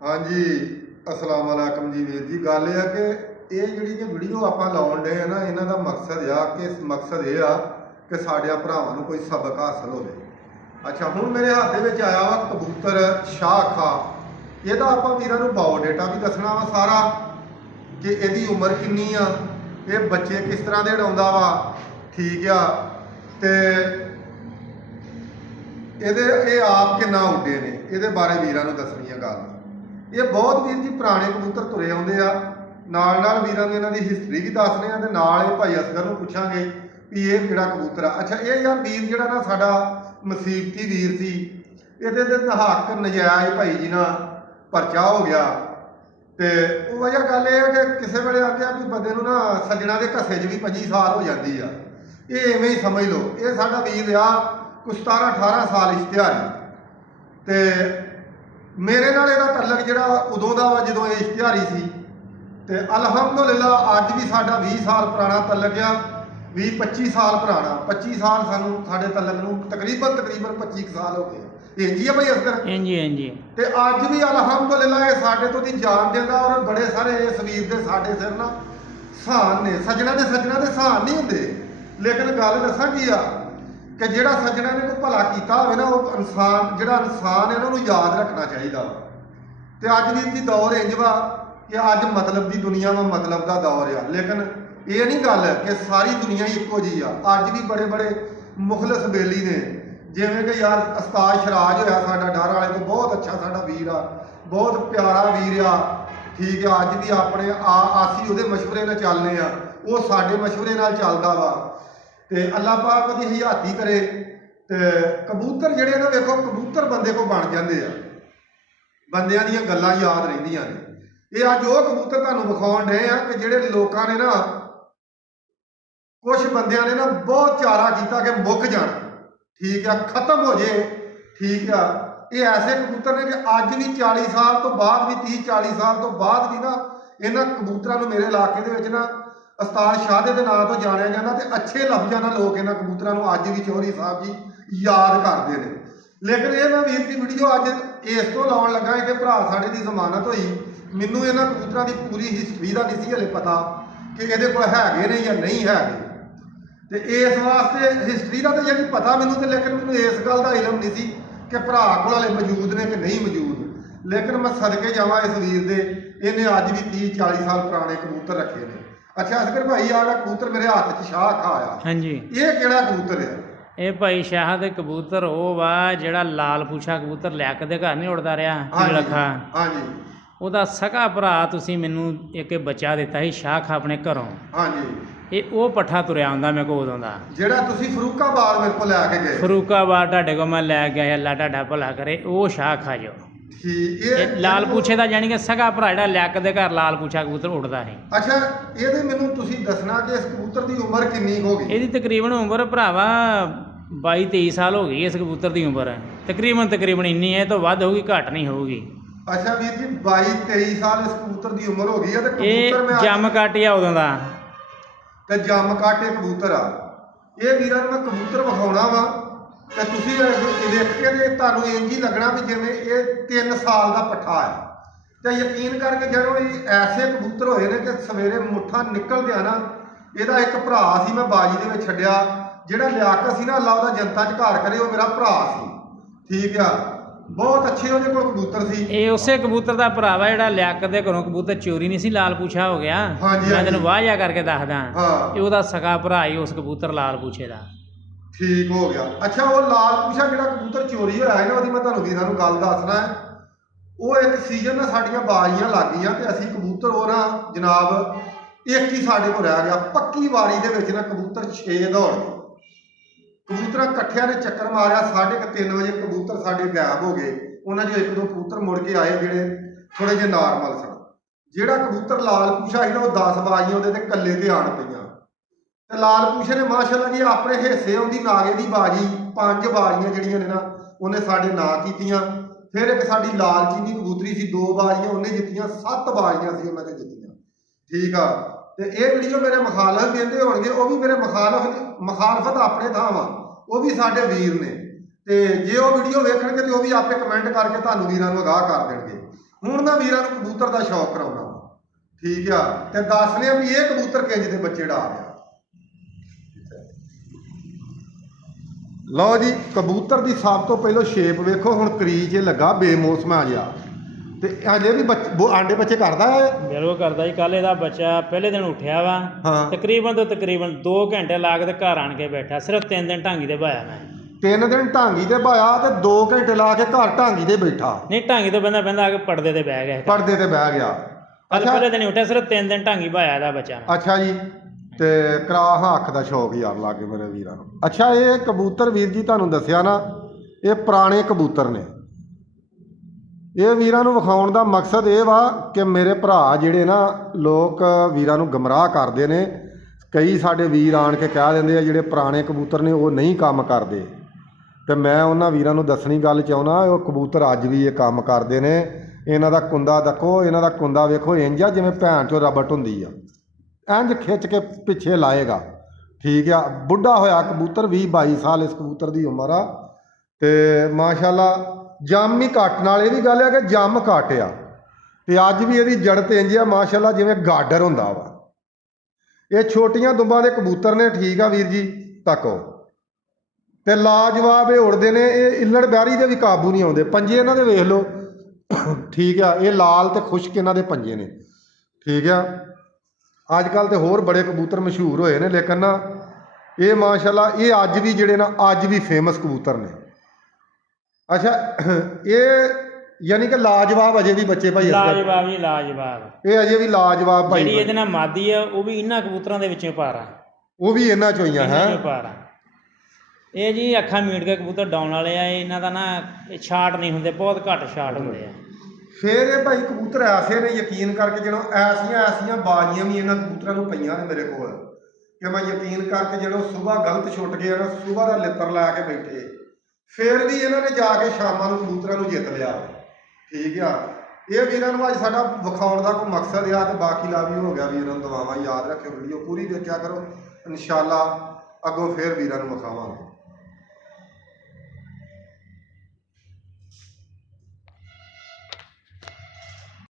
हाँ जी, अस्सलाम वालेकुम जी वीर जी। गल यह है कि ये जिहड़ी कि वीडियो आपां लाउण डए आ ना, इन्हां दा मकसद मकसद ये आ कि साडियां भरावां नूं कोई सबक हासिल होवे। अच्छा, हुण मेरे हत्थ दे विच आया वा कबूतर शाह खा। इहदा आपां वीरां नूं बायोडेटा भी दसना वा सारा कि इहदी उमर किन्नी आ, ये बच्चे किस तरह दे उड़ाउंदा वा, ठीक आ, ते ये आप किन्ना उड्डे ने, इहदे बारे वीरां नूं दसनी आ गल। ये बहुत वीर जी पुराने कबूतर तुरे आउंदे आ, नाल नाल वीरां नूं इन्हां दी हिस्टरी भी दसने आ, ते नाल ये भाई असगर नूं पुछांगे भी ये किहड़ा कबूतर आ। अच्छा, ये यार वीर जिहड़ा ना साडा मुसीबती वीर सी, इहदे ते हक नजायज़ भाई जी ना परचा हो गया। ते ਉਹ ਵਜ੍ਹਾ ਗੱਲ ਇਹ ਹੈ ਕਿ ਕਿਸੇ ਵੇਲੇ ਆਖਿਆ ਵੀ ਬੰਦੇ ਨੂੰ ਨਾ ਸੱਜਣਾ ਦੇ ਘਸੇ 'ਚ ਵੀ 25 ਸਾਲ ਹੋ ਜਾਂਦੀ ਆ। ਇਹ ਐਵੇਂ ਹੀ ਸਮਝ ਲਓ, ਇਹ ਸਾਡਾ ਵੀਰ ਰਿਹਾ ਕੁਛ 17-18 ਸਾਲ ਇਸ਼ਤਿਹਾਰੀ, ਤੇ ਮੇਰੇ ਨਾਲ ਇਹਦਾ ਤਾਲੁਕ ਜਿਹੜਾ ਉਦੋਂ ਦਾ ਵਾ ਜਦੋਂ ਇਹ ਇਸ਼ਤਿਹਾਰੀ ਸੀ। ਤੇ ਅਲਹਮਦੁਲਿਲਾ ਅੱਜ ਵੀ ਸਾਡਾ 20 ਸਾਲ ਪੁਰਾਣਾ ਤਾਲੁਕ ਆ, 20-25 ਸਾਲ ਪੁਰਾਣਾ। 25 ਸਾਲ ਸਾਨੂੰ ਸਾਡੇ ਤਾਲੁਕ ਨੂੰ ਤਕਰੀਬਨ 25 ਸਾਲ ਹੋ ਗਏ। ਇੰਜ ਹੀ ਆ ਭਾਈ ਅਸਗਰ? ਇੰਜੀ ਤੇ ਅੱਜ ਵੀ ਅਲਹਮਦੁਲਿਲਾ ਇਹ ਸਾਡੇ ਤੋਂ ਦੀ ਜਾਨ ਦਿੰਦਾ, ਔਰ ਬੜੇ ਸਾਰੇ ਇਸ ਵੀਰ ਦੇ ਸਾਡੇ ਸਿਰ ਨਾ ਸਹਾਨ ਨੇ। ਸੱਜਣਾ ਦੇ ਸਹਾਨ ਨਹੀਂ ਹੁੰਦੇ, ਲੇਕਿਨ ਗੱਲ ਦੱਸਾਂ ਕੀ ਆ ਕਿ ਜਿਹੜਾ ਸੱਜਣਾ ਨੇ ਕੋਈ ਭਲਾ ਕੀਤਾ ਹੋਵੇ ਨਾ, ਉਹ ਇਨਸਾਨ ਜਿਹੜਾ ਇਨਸਾਨ ਹੈ ਉਹਨੂੰ ਯਾਦ ਰੱਖਣਾ ਚਾਹੀਦਾ ਵਾ। ਤੇ ਅੱਜ ਵੀਰ ਦੀ ਦੌਰ ਇੰਜ ਵਾ ਕਿ ਅੱਜ ਮਤਲਬ ਦੀ ਦੁਨੀਆ ਵਾ, ਮਤਲਬ ਦਾ ਦੌਰ ਆ। ਲੇਕਿਨ ਇਹ ਨਹੀਂ ਗੱਲ ਕਿ ਸਾਰੀ ਦੁਨੀਆ ਹੀ ਇੱਕੋ ਜਿਹੀ ਆ। ਅੱਜ ਵੀ ਬੜੇ ਬੜੇ ਮੁਖਲਸ ਬੇਲੀ ਨੇ, ਜਿਵੇਂ ਕਿ ਯਾਰ ਉਸਤਾਦ ਸ਼ਰਾਜ ਹੋਇਆ ਸਾਡਾ ਡਰ ਵਾਲੇ ਤੋਂ, ਬਹੁਤ ਅੱਛਾ ਸਾਡਾ ਵੀਰ ਆ, ਬਹੁਤ ਪਿਆਰਾ ਵੀਰ ਆ, ਠੀਕ ਆ। ਅੱਜ ਵੀ ਆਪਣੇ ਆਸੀ ਉਹਦੇ ਮਸ਼ਵਰੇ ਨਾਲ ਚੱਲਦੇ ਆ, ਉਹ ਸਾਡੇ ਮਸ਼ਵਰੇ ਨਾਲ ਚੱਲਦਾ ਵਾ। ਤੇ ਅੱਲਾਹ ਪਾਕ ਉਹਦੀ ਹਯਾਤੀ ਕਰੇ। ਤੇ ਕਬੂਤਰ ਜਿਹੜੇ ਨਾ ਵੇਖੋ, ਕਬੂਤਰ ਬੰਦੇ ਕੋ ਬਣ ਜਾਂਦੇ ਆ, ਬੰਦਿਆਂ ਦੀਆਂ ਗੱਲਾਂ ਯਾਦ ਰਹਿੰਦੀਆਂ ਨੇ। ਇਹ ਅੱਜ ਉਹ ਕਬੂਤਰ ਤੁਹਾਨੂੰ ਵਿਖਾਉਣ ਡਏ ਆ ਕਿ ਜਿਹੜੇ ਲੋਕਾਂ ਨੇ ਨਾ, ਕੁਛ ਬੰਦਿਆਂ ਨੇ ਨਾ ਬਹੁਤ ਚਾਰਾ ਕੀਤਾ ਕਿ ਮੁੱਕ ਜਾਣ, ਠੀਕ ਆ, ਖਤਮ ਹੋ ਜੇ, ਠੀਕ ਆ। ਇਹ ਐਸੇ ਕਬੂਤਰ ਨੇ ਕਿ ਅੱਜ ਵੀ 40 ਸਾਲ ਤੋਂ ਬਾਅਦ ਵੀ 30-40 ਸਾਲ ਤੋਂ ਬਾਅਦ ਵੀ ਨਾ ਇਹਨਾਂ ਕਬੂਤਰਾਂ ਨੂੰ ਮੇਰੇ ਇਲਾਕੇ ਦੇ ਵਿੱਚ ਨਾ ਉਸਤਾਦ ਸ਼ਾਹਦੇ ਦੇ ਨਾਂ ਤੋਂ ਜਾਣਿਆ ਜਾਂਦਾ। ਤੇ ਅੱਛੇ ਲਫ਼ਜ਼ਾਂ ਨਾਲ ਲੋਕ ਇਹਨਾਂ ਕਬੂਤਰਾਂ ਨੂੰ ਅੱਜ ਵੀ ਚੌਧਰੀ ਸਾਹਿਬ ਜੀ ਯਾਦ ਕਰਦੇ ਨੇ। ਲੇਕਿਨ ਇਹ ਮੈਂ ਵੀਰ ਦੀ ਵੀਡੀਓ ਅੱਜ ਇਸ ਤੋਂ ਲਾਉਣ ਲੱਗਾ ਕਿ ਭਰਾ ਸਾਡੇ ਦੀ ਜ਼ਮਾਨਤ ਹੋਈ। ਮੈਨੂੰ ਇਹਨਾਂ ਕਬੂਤਰਾਂ ਦੀ ਪੂਰੀ ਹਿਸਟਰੀ ਦਾ ਨਹੀਂ ਸੀ ਹਲੇ ਪਤਾ ਕਿ ਇਹਦੇ ਕੋਲ ਹੈਗੇ ਨੇ ਜਾਂ ਨਹੀਂ ਹੈਗੇ। ਤੇ ਇਸ ਵਾਸਤੇ ਹਿਸਟਰੀ ਦਾ ਤਾਂ ਯਾਨੀ ਪਤਾ ਮੈਨੂੰ, ਤੇ ਲੇਕਿਨ ਮੈਨੂੰ ਇਸ ਗੱਲ ਦਾ ਇਲਮ ਨਹੀਂ ਸੀ ਕਿ ਭਰਾ ਕੋਲ ਹਲੇ ਮੌਜੂਦ ਨੇ ਕਿ ਨਹੀਂ ਮੌਜੂਦ। ਲੇਕਿਨ ਮੈਂ ਸਦਕੇ ਜਾਵਾਂ ਇਸ ਵੀਰ ਦੇ, ਇਹਨੇ ਅੱਜ ਵੀ 30-40 ਸਾਲ ਪੁਰਾਣੇ ਕਬੂਤਰ ਰੱਖੇ ਨੇ। ਅੱਛਾ ਅਸਗਰ ਭਾਈ, ਆਹ ਜਿਹੜਾ ਕਬੂਤਰ ਮੇਰੇ ਹੱਥ 'ਚ ਸ਼ਾਹ ਖਾ ਆ, ਹਾਂਜੀ, ਇਹ ਕਿਹੜਾ ਕਬੂਤਰ ਹੈ? ਇਹ ਭਾਈ ਸ਼ਾਹ ਦੇ ਕਬੂਤਰ ਉਹ ਵਾ ਜਿਹੜਾ ਲਾਲ ਪੂਛਾ ਕਬੂਤਰ ਲਿਆਕ ਦੇ ਘਰ ਨਹੀਂ ਉੜਦਾ ਰਿਹਾ, ਲੱਖਾ। ਹਾਂਜੀ, ਉਹਦਾ ਸਕਾ ਭਰਾ ਤੁਸੀਂ ਮੈਨੂੰ ਇੱਕ ਬੱਚਾ ਦਿੱਤਾ ਸੀ ਸ਼ਾਹ ਆਪਣੇ ਘਰੋਂ। ਹਾਂਜੀ, ਇਹ ਉਹ ਪੱਠਾ ਤੁਰਿਆ ਆਉਂਦਾ ਮੇਰੇ ਕੋਲ ਉਦੋਂ ਦਾ, ਜਿਹੜਾ ਤੁਸੀਂ ਫਰੂਕਾਬਾਦ ਮੇਰੇ ਕੋਲ ਲੈ ਕੇ ਗਏ। ਫਰੂਕਾਬਾਦ ਤੁਹਾਡੇ ਕੋਲ ਮੈਂ ਲੈ ਗਿਆ, ਅੱਲਾ ਤੁਹਾਡਾ ਭਲਾ ਕਰੇ। ਉਹ ਸ਼ਾਹ ਖਾ ਜੋ ਠੀਕ। ਇਹ ਲਾਲ ਪੂਛੇ ਦਾ ਜਾਣੀ ਕਿ ਸਗਾ ਭਰਾ ਜਿਹੜਾ ਲਿਆਕ ਦੇ ਘਰ ਲਾਲ ਪੂਛਾ ਕਬੂਤਰ ਉੱਡਦਾ ਸੀ। ਅੱਛਾ, ਇਹਦੇ ਮੈਨੂੰ ਤੁਸੀਂ ਦੱਸਣਾ ਕਿ ਇਸ ਕਬੂਤਰ ਦੀ ਉਮਰ ਕਿੰਨੀ ਹੋ ਗਈ? ਇਹਦੀ ਤਕਰੀਬਨ ਉਮਰ ਭਰਾਵਾ 22-23 ਸਾਲ ਹੋ ਗਈ ਇਸ ਕਬੂਤਰ ਦੀ ਉਮਰ। ਤਕਰੀਬਨ ਇੰਨੀ ਹੈ, ਇਹ ਤੋਂ ਵੱਧ ਹੋਊਗੀ, ਘੱਟ ਨਹੀਂ ਹੋਊਗੀ। ਅੱਛਾ ਵੀਰ ਜੀ, 22-23 ਸਾਲ ਇਸ ਕਬੂਤਰ ਦੀ ਉਮਰ ਹੋ ਗਈ ਹੈ। ਤੇ ਇਹ ਕਬੂਤਰ ਮੈਂ ਜੰਮ ਕਾਟਿਆ ਉਦੋਂ ਦਾ, ਤੇ ਜੰਮ ਕਾਟੇ ਕਬੂਤਰ ਆ। ਇਹ ਵੀਰਾਂ ਨੂੰ ਮੈਂ ਕਬੂਤਰ ਵਿਖਾਉਣਾ ਵਾ, ਤੇ ਤੁਸੀਂ ਦੇਖ ਕੇ ਤੇ ਤੁਹਾਨੂੰ ਇੰਝ ਹੀ ਲੱਗਣਾ ਵੀ ਜਿਵੇਂ ਇਹ 3 ਸਾਲ ਦਾ ਪੱਠਾ ਹੈ। ਤੇ ਯਕੀਨ ਕਰਕੇ ਜਦੋਂ ਇਹ ਐਸੇ ਕਬੂਤਰ ਹੋਏ ਨੇ ਕਿ ਸਵੇਰੇ ਮੁੱਠਾ ਨਿਕਲਦੇ ਆ ਨਾ। ਇਹਦਾ ਇੱਕ ਭਰਾ ਸੀ, ਮੈਂ ਬਾਜੀ ਦੇ ਵਿੱਚ ਛੱਡਿਆ, ਜਿਹੜਾ ਲਿਆਕਤ ਸੀ ਨਾ ਅੱਲਾ ਉਹਦਾ ਜਨਤਾ 'ਚ ਘਰ ਕਰੇ, ਉਹ ਮੇਰਾ ਭਰਾ ਸੀ, ਠੀਕ ਆ। ਬਹੁਤ ਅੱਛੇ ਉਹਦੇ ਕੋਲ ਕਬੂਤਰ ਸੀ। ਇਹ ਉਸੇ ਕਬੂਤਰ ਦਾ ਭਰਾ ਵਾ ਜਿਹੜਾ ਲਿਆਕਤ ਦੇ ਘਰੋਂ ਕਬੂਤਰ ਚੋਰੀ ਨਹੀਂ ਸੀ ਲਾਲ ਪੂਛਾ ਹੋ ਗਿਆ। ਮੈਂ ਤੈਨੂੰ ਵਾਹਿਆ ਕਰਕੇ ਦੱਸਦਾ, ਇਹ ਉਹਦਾ ਸਕਾ ਭਰਾ ਹੀ ਉਸ ਕਬੂਤਰ ਲਾਲ ਪੂਛੇ ਦਾ। ਠੀਕ ਹੋ ਗਿਆ। ਅੱਛਾ, ਉਹ ਲਾਲ ਪੂਛਾ ਜਿਹੜਾ ਕਬੂਤਰ ਚੋਰੀ ਹੋਇਆ ਹੈ ਨਾ, ਉਹਦੀ ਮੈਂ ਤੁਹਾਨੂੰ ਵੀਰਾਂ ਨੂੰ ਗੱਲ ਦੱਸਣਾ ਹੈ। ਉਹ ਇੱਕ ਸੀਜ਼ਨ ਨਾਲ ਸਾਡੀਆਂ ਬਾਜ਼ੀਆਂ ਲੱਗ ਗਈਆਂ, ਤੇ ਅਸੀਂ ਕਬੂਤਰ ਉਹ ਨਾ ਜਨਾਬ ਇੱਕ ਹੀ ਸਾਡੇ ਕੋਲ ਰਹਿ ਗਿਆ। ਪੱਕੀ ਵਾਰੀ ਦੇ ਵਿੱਚ ਨਾ ਕਬੂਤਰ 6 ਦੌੜ ਗਏ। ਕਬੂਤਰਾਂ ਇਕੱਠਿਆਂ ਨੇ ਚੱਕਰ ਮਾਰਿਆ, 3:30 ਵਜੇ ਕਬੂਤਰ ਸਾਡੇ ਗਾਇਬ ਹੋ ਗਏ। ਉਹਨਾਂ 'ਚੋਂ 1-2 ਕਬੂਤਰ ਮੁੜ ਕੇ ਆਏ ਜਿਹੜੇ ਥੋੜੇ ਜਿਹੇ ਨਾਰਮਲ ਸਨ। ਜਿਹੜਾ ਕਬੂਤਰ ਲਾਲ ਪੂਛਾ ਸੀ ਨਾ, ਉਹ 10 ਬਾਜ਼ੀਆਂ ਉਹਦੇ ਤੇ ਇਕੱਲੇ ਤੇ ਆਣ ਪਈਆਂ। ਤੇ ਲਾਲ ਪੂਛੇ ਨੇ ਮਾਸ਼ਾਅੱਲਾ ਜੀ ਆਪਣੇ ਹਿੱਸੇ ਆਉਂਦੀ ਨਾਗੇ ਦੀ ਬਾਜੀ 5 ਬਾਜ਼ੀਆਂ ਜਿਹੜੀਆਂ ਨੇ ਨਾ ਉਹਨੇ ਸਾਡੇ ਨਾਂ ਕੀਤੀਆਂ। ਫਿਰ ਇੱਕ ਸਾਡੀ ਲਾਲ ਚੀਨੀ ਕਬੂਤਰੀ ਸੀ, 2 ਬਾਜ਼ੀਆਂ ਉਹਨੇ ਜਿੱਤੀਆਂ, 7 ਬਾਜ਼ੀਆਂ ਸੀ ਉਹਨਾਂ 'ਚ ਜਿੱਤੀਆਂ, ਠੀਕ ਆ। ਤੇ ਇਹ ਵੀਡੀਓ ਮੇਰੇ ਮੁਖਾਲਫ ਕਹਿੰਦੇ ਹੋਣਗੇ, ਉਹ ਵੀ ਮੇਰੇ ਮੁਖਾਲਫਤ ਆਪਣੇ ਥਾਂ ਵਾ, ਉਹ ਵੀ ਸਾਡੇ ਵੀਰ ਨੇ। ਤੇ ਜੇ ਉਹ ਵੀਡੀਓ ਵੇਖਣਗੇ ਤੇ ਉਹ ਵੀ ਆਪੇ ਕਮੈਂਟ ਕਰਕੇ ਤੁਹਾਨੂੰ ਵੀਰਾਂ ਨੂੰ ਅਗਾਹ ਕਰ ਦੇਣਗੇ। ਹੁਣ ਮੈਂ ਵੀਰਾਂ ਨੂੰ ਕਬੂਤਰ ਦਾ ਸ਼ੌਕ ਕਰਾਉਣਾ, ਠੀਕ ਆ, ਤੇ ਦੱਸਦੇ ਆ ਵੀ ਇਹ ਕਬੂਤਰ ਕਿੰਜ ਦੇ ਬੱਚੇ ਡਾ ਰਿਹਾ। ਲਓ ਜੀ, ਕਬੂਤਰ ਦੀ ਸਭ ਤੋਂ ਪਹਿਲਾਂ ਸ਼ੇਪ ਵੇਖੋ, ਹੁਣ ਕਰੀਜ ਲੱਗਾ ਬੇਮੌਸਮਾ ਜਿਹਾ, ਤੇ ਅਜੇ ਵੀ ਆਂਡੇ ਬੱਚੇ ਕਰਦਾ ਹੈ। ਬਿਲਕੁਲ ਕਰਦਾ ਜੀ। ਕੱਲ ਇਹਦਾ ਬੱਚਾ ਪਹਿਲੇ ਦਿਨ ਉੱਠਿਆ ਵਾ, ਤਕਰੀਬਨ 2 ਘੰਟੇ ਲਾ ਕੇ ਤੇ ਘਰ ਆਣ ਕੇ ਬੈਠਾ। ਸਿਰਫ 3 ਦਿਨ ਢਾਂਗੀ ਤੇ ਭਾਇਆ ਮੈਂ, 3 ਦਿਨ ਢਾਂਗੀ ਤੇ ਭਾਇਆ ਤੇ 2 ਘੰਟੇ ਲਾ ਕੇ ਘਰ ਢਾਂਗੀ ਤੇ ਬੈਠਾ। ਨਹੀਂ, ਢਾਂਗੀ ਤੋਂ ਬੰਦਾ ਆ ਕੇ ਪਰਦੇ ਤੇ ਬਹਿ ਗਿਆ। ਪਰਦੇ ਤੇ ਬਹਿ ਗਿਆ। ਕੱਲ ਪਹਿਲੇ ਦਿਨ ਉੱਠਿਆ, ਸਿਰਫ 3 ਦਿਨ ਢਾਂਗੀ ਭਾਇਆ ਇਹਦਾ ਬੱਚਾ। ਅੱਛਾ ਜੀ, ਤੇ ਕਰਾ ਹਾਂ ਅੱਖ ਦਾ ਸ਼ੌਕ ਯਾਰ ਲਾਗੇ ਮੇਰੇ ਵੀਰਾਂ ਨੂੰ। ਅੱਛਾ, ਇਹ ਕਬੂਤਰ ਵੀਰ ਜੀ ਤੁਹਾਨੂੰ ਦੱਸਿਆ ਨਾ, ਇਹ ਪੁਰਾਣੇ ਕਬੂਤਰ ਨੇ। ਇਹ ਵੀਰਾਂ ਨੂੰ ਵਿਖਾਉਣ ਦਾ ਮਕਸਦ ਇਹ ਵਾ ਕਿ ਮੇਰੇ ਭਰਾ ਜਿਹੜੇ ਨਾ ਲੋਕ ਵੀਰਾਂ ਨੂੰ ਗਮਰਾਹ ਕਰਦੇ ਨੇ। ਕਈ ਸਾਡੇ ਵੀਰ ਆਣ ਕੇ ਕਹਿ ਦਿੰਦੇ ਆ ਜਿਹੜੇ ਪੁਰਾਣੇ ਕਬੂਤਰ ਨੇ ਉਹ ਨਹੀਂ ਕੰਮ ਕਰਦੇ, ਤੇ ਮੈਂ ਉਹਨਾਂ ਵੀਰਾਂ ਨੂੰ ਦੱਸਣੀ ਗੱਲ ਚਾਹੁੰਦਾ, ਉਹ ਕਬੂਤਰ ਅੱਜ ਵੀ ਇਹ ਕੰਮ ਕਰਦੇ ਨੇ। ਇਹਨਾਂ ਦਾ ਕੁੰਦਾ ਦੇਖੋ, ਇਹਨਾਂ ਦਾ ਕੁੰਦਾ ਵੇਖੋ, ਇੰਝ ਆ ਜਿਵੇਂ ਭੈਣ ਚੋਂ ਰਬਟ ਹੁੰਦੀ ਆ, ਇੰਝ ਖਿੱਚ ਕੇ ਪਿੱਛੇ ਲਾਏਗਾ, ਠੀਕ ਆ। ਬੁੱਢਾ ਹੋਇਆ ਕਬੂਤਰ, 20-22 ਸਾਲ ਇਸ ਕਬੂਤਰ ਦੀ ਉਮਰ ਆ, ਤੇ ਮਾਸ਼ਾਅੱਲਾ ਜੰਮ ਹੀ ਘੱਟ। ਨਾਲ ਇਹ ਵੀ ਗੱਲ ਆ ਕਿ ਜੰਮ ਘੱਟ ਆ, ਤੇ ਅੱਜ ਵੀ ਇਹਦੀ ਜੜਤ ਇੰਝ ਆ ਮਾਸ਼ਾਅੱਲਾ ਜਿਵੇਂ ਗਾਡਰ ਹੁੰਦਾ ਵਾ। ਇਹ ਛੋਟੀਆਂ ਦੁੰਬਾਂ ਦੇ ਕਬੂਤਰ ਨੇ, ਠੀਕ ਆ ਵੀਰ ਜੀ, ਤੱਕੋ, ਤੇ ਲਾਜਵਾਬ ਇਹ ਉੜਦੇ ਨੇ। ਇਹ ਇੱਲੜ ਬਹਿਰੀ ਦੇ ਵੀ ਕਾਬੂ ਨਹੀਂ ਆਉਂਦੇ। ਪੰਜੇ ਇਹਨਾਂ ਦੇ ਵੇਖ ਲਓ, ਠੀਕ ਆ, ਇਹ ਲਾਲ ਤੇ ਖੁਸ਼ਕ ਇਹਨਾਂ ਦੇ ਪੰਜੇ ਨੇ, ਠੀਕ ਆ। ਅੱਜ ਕੱਲ੍ਹ ਤੇ ਹੋਰ ਬੜੇ ਕਬੂਤਰ ਮਸ਼ਹੂਰ ਹੋਏ ਨੇ, ਲੇਕਿਨ ਨਾ ਇਹ ਮਾਸ਼ਾਅੱਲਾ ਇਹ ਅੱਜ ਵੀ ਜਿਹੜੇ ਨਾ ਅੱਜ ਵੀ ਫੇਮਸ ਕਬੂਤਰ ਨੇ। ਅੱਛਾ, ਇਹ ਯਾਨੀ ਕਿ ਲਾਜਵਾਬ ਅਜੇ ਵੀ ਬੱਚੇ ਭਾਈ, ਲਾਜਵਾਬ ਜੀ, ਲਾਜਵਾਬ। ਇਹ ਅਜੇ ਵੀ ਲਾਜਵਾਬ ਭਾਈ। ਜਿਹੜੀ ਇਹਦੇ ਨਾਲ ਮਾਦੀ ਆ ਉਹ ਵੀ ਇਹਨਾਂ ਕਬੂਤਰਾਂ ਦੇ ਵਿੱਚੋਂ ਪਾਰਾ, ਉਹ ਵੀ ਇਹਨਾਂ ਚੋਂ ਹੀ ਆ ਹੈ ਪਾਰਾ। ਇਹ ਜੀ ਅੱਖਾਂ ਮੀਟ ਕੇ ਕਬੂਤਰ ਡਾਉਣ ਵਾਲੇ ਆ। ਇਹਨਾਂ ਦਾ ਨਾ ਛਾਟ ਨਹੀਂ ਹੁੰਦੇ, ਬਹੁਤ ਘੱਟ ਛਾਟ ਹੁੰਦੇ ਆ। ਫਿਰ ਇਹ ਭਾਈ ਕਬੂਤਰ ਐਸੇ ਨੇ, ਯਕੀਨ ਕਰਕੇ ਜਦੋਂ ਐਸੀਆਂ ਬਾਜ਼ੀਆਂ ਵੀ ਇਹਨਾਂ ਕਬੂਤਰਾਂ ਨੂੰ ਪਈਆਂ ਨੇ ਮੇਰੇ ਕੋਲ, ਕਿ ਮੈਂ ਯਕੀਨ ਕਰਕੇ ਜਦੋਂ ਸੁਬਾਹ ਗਲਤ ਛੁੱਟ ਗਿਆ ਨਾ, ਸੁਬਾਹ ਦਾ ਲਿੱਤਰ ਲਾ ਕੇ ਬੈਠੇ, ਫਿਰ ਵੀ ਇਹਨਾਂ ਨੇ ਜਾ ਕੇ ਸ਼ਾਮਾਂ ਨੂੰ ਕਬੂਤਰਾਂ ਨੂੰ ਜਿੱਤ ਲਿਆ, ਠੀਕ ਆ। ਇਹ ਵੀਰਾਂ ਨੂੰ ਅੱਜ ਸਾਡਾ ਵਿਖਾਉਣ ਦਾ ਕੋਈ ਮਕਸਦ ਆ, ਤੇ ਬਾਕੀ ਲਾ ਵੀ ਹੋ ਗਿਆ। ਵੀਰਾਂ ਨੂੰ ਦੁਆਵਾਂ ਯਾਦ ਰੱਖਿਓ, ਵੀਡੀਓ ਪੂਰੀ ਦੇਖਿਆ ਕਰੋ, ਇਨਸ਼ਾਅੱਲਾ ਅੱਗੋਂ ਫਿਰ ਵੀਰਾਂ ਨੂੰ ਵਿਖਾਵਾਂਗੇ।